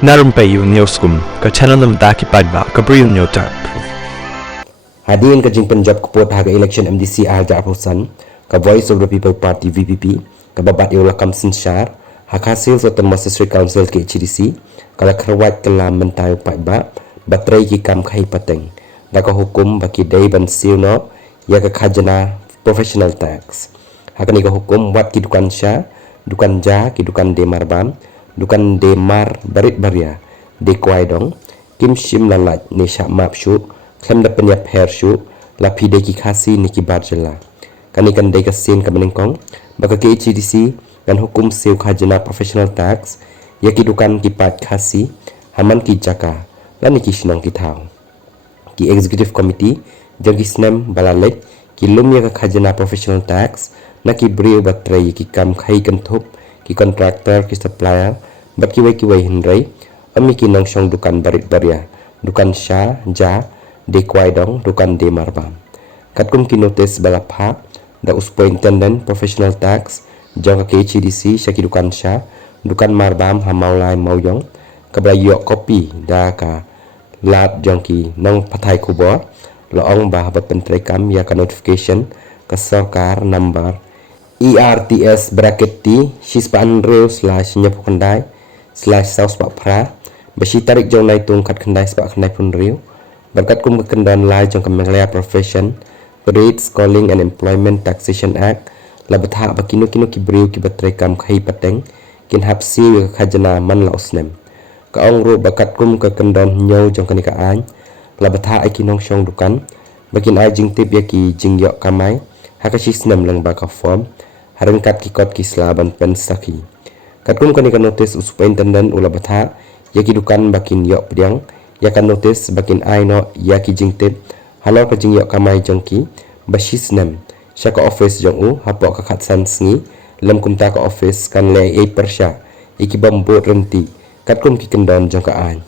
Na Rympei U channel nabynta ki paidbah Bri U Hynñiewtrep. Hadirin ka jing Punjab kupot haga election MDC arja apusan ka Voice of the People Party VPP ka babat iula kam sinshar hakasil sotan Masasri Council KHADC kala Khyrwait kala mentayo paidbah batray ki kam khai pateng da ka hukum baki day ban silno ya ka khajna professional tax hakani ka hukum wat ki dukan sha dukan ja ki dukan de marbam dukan de mar barit baria de kwai dong kim shim lalat ni sha map shu klem da penya pher shu la phi de ki khasi ni ki barjela kani kan de ka sin ka menengkong baka ke HDC kan hukum sew khajna professional tax ya ki dukan ki pat khasi haman ki jaka la ni ki Shillong ki thau ki executive committee jong ki snem balalet ki lum ya ka khajna professional tax na ki Bri U batray ki kam khai kan thup ki contractor ki supplier bat kiwei hinrai ami ki nong shong dukan barit baria dukan sha ja de kwai dong dukan de marbam katkum ki notice bala pha da superintendent professional tax jong ka KHADC sha ki dukan sha dukan marbam hamaulai mauyong kabla yo copy da ka lat jong ki nong pathai khubor lo ong ba bat pentrai kam ya ka notification ka sarkar number ERTS bracket T shispan real / nyapukandai / saus pak pra basi tarik jong nai tung kat kandai spak kandai pun real berkat kum kekendan lai jong kemenglaya profession Rates Calling and Employment Taxation Act labatha bakino kino ki Bri U ki batray kam khai pateng kin hapsi ka khajna man la usnem ka ong ro bakat kum kekendan nyau jong kanika an labatha ai kinong shong dukan bakin ai jing tip ya ki jing yok kamai hakashi snem lang ba ka form harengkat ki kot ki slaban pen saki katkum kanika notice superintendent ula batha yaki dukan bakin yok pediang yakan notice bakin ai no yaki jing tip halor ka jing yok kamai jongki bashi snem shaka office jong u hapok ka khatsan sngi lam kumta ka office kan le 8 persha iki bambot renti katkum ki kendon jong ka an